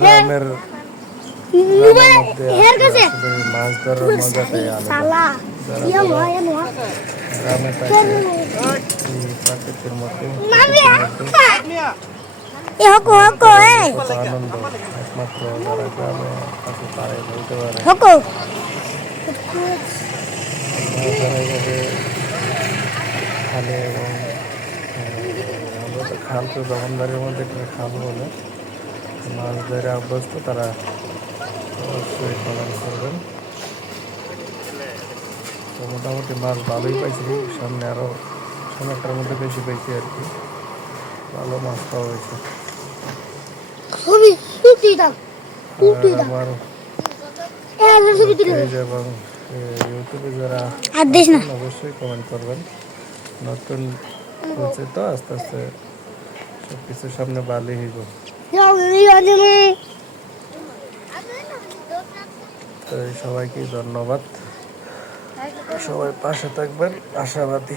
গ্রামের গ্রামের মধ্যে আসলে মাছ ধরার মজাটাই আলাদা। যারা গ্রামে থাকে এই প্রাকৃতির মধ্যে কত আনন্দ একমাত্র যারা গ্রামে আছে তারাই বলতে পারে। যারা এইভাবে খালে এবং আমরা তো খাল তো দমনদারের মধ্যে একটা খাল বলে মাছ ধরে অভ্যস্ত তারা অবশ্যই কমেন্ট করবেন। তো মোটামুটি মাছ ভালোই পাইছি, সামনে আরও সামনেটার মধ্যে বেশি পাইছি আর কি, ভালো মাছ পাওয়া হয়েছে। আমার পেজ এবং ইউটিউবে যারা অবশ্যই কমেন্ট করবেন। নতুন হচ্ছে তো আস্তে আস্তে সব কিছুর সামনে ভালোই হইব। তো সবাইকে ধন্যবাদ, সবাই পাশে থাকবেন, আশাবাদী।